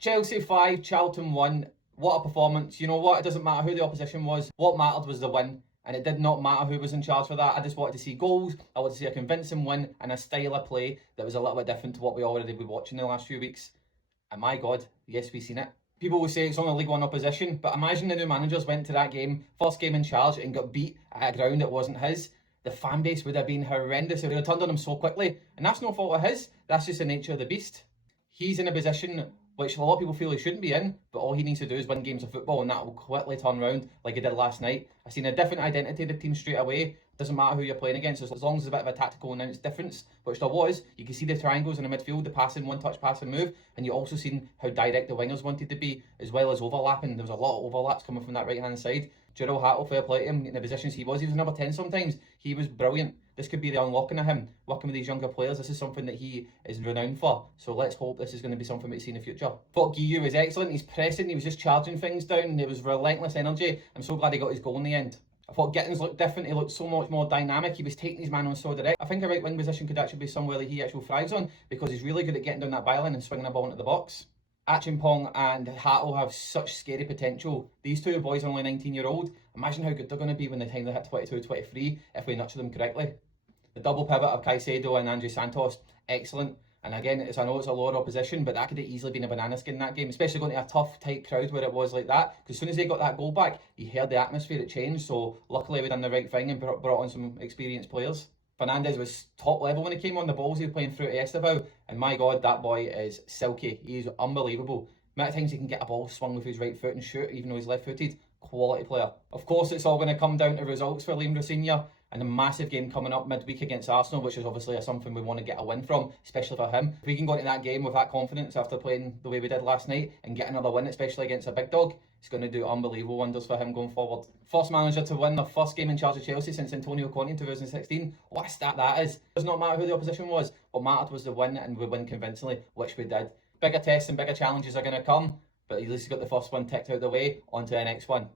Chelsea 5, Charlton 1. What a performance. You know what? It doesn't matter who the opposition was. What mattered was the win. And it did not matter who was in charge for that. I just wanted to see goals. I wanted to see a convincing win and a style of play that was a little bit different to what we already been watching in the last few weeks. And my God, yes, we've seen it. People will say it's only League One opposition, but imagine the new managers went to that game, first game in charge, and got beat at a ground that wasn't his. The fan base would have been horrendous. They would have turned on him so quickly. And that's no fault of his. That's just the nature of the beast. He's in a position which a lot of people feel he shouldn't be in, but all he needs to do is win games of football, and that will quickly turn around like he did last night. I've seen a different identity of the team straight away. Doesn't matter who you're playing against, as long as there's a bit of a tactical announced difference, which there was. You can see the triangles in the midfield, the passing, one-touch passing move, and you also seen how direct the wingers wanted to be, as well as overlapping. There was a lot of overlaps coming from that right-hand side. Hato, fair play to him, in the positions he was number 10 sometimes. He was brilliant. This could be the unlocking of him, working with these younger players. This is something that he is renowned for. So let's hope this is going to be something we see in the future. Thought Guiu was excellent. He's pressing, he was just charging things down. There was relentless energy. I'm so glad he got his goal in the end. I thought Gittens looked different. He looked so much more dynamic. He was taking his man on so direct. I think a right wing position could actually be somewhere that he actually thrives on, because he's really good at getting down that byline and swinging a ball into the box. Acheampong and Hato have such scary potential. These two boys are only 19-year-old. Imagine how good they're going to be when the time they hit 22, 23 if we nurture them correctly. The double pivot of Caicedo and Santos, excellent. And again, I know it's a lower opposition, but that could have easily been a banana skin that game, especially going to a tough, tight crowd where it was like that. Because as soon as they got that goal back, you heard the atmosphere, it changed. So luckily we done the right thing and brought on some experienced players. Fernández was top level when he came on. The balls he was playing through to Estevão, and my God, that boy is silky. He's unbelievable. Many times he can get a ball swung with his right foot and shoot, even though he's left-footed. Quality player. Of course, it's all going to come down to results for Liam Rosenior, and a massive game coming up midweek against Arsenal, which is obviously something we want to get a win from, especially for him. If we can go into that game with that confidence after playing the way we did last night and get another win, especially against a big dog, it's going to do unbelievable wonders for him going forward. First manager to win the first game in charge of Chelsea since Antonio Conte in 2016. What a stat that is. It does not matter who the opposition was. What mattered was the win, and we win convincingly, which we did. Bigger tests and bigger challenges are going to come, but at least we got the first one ticked out of the way. On to the next one.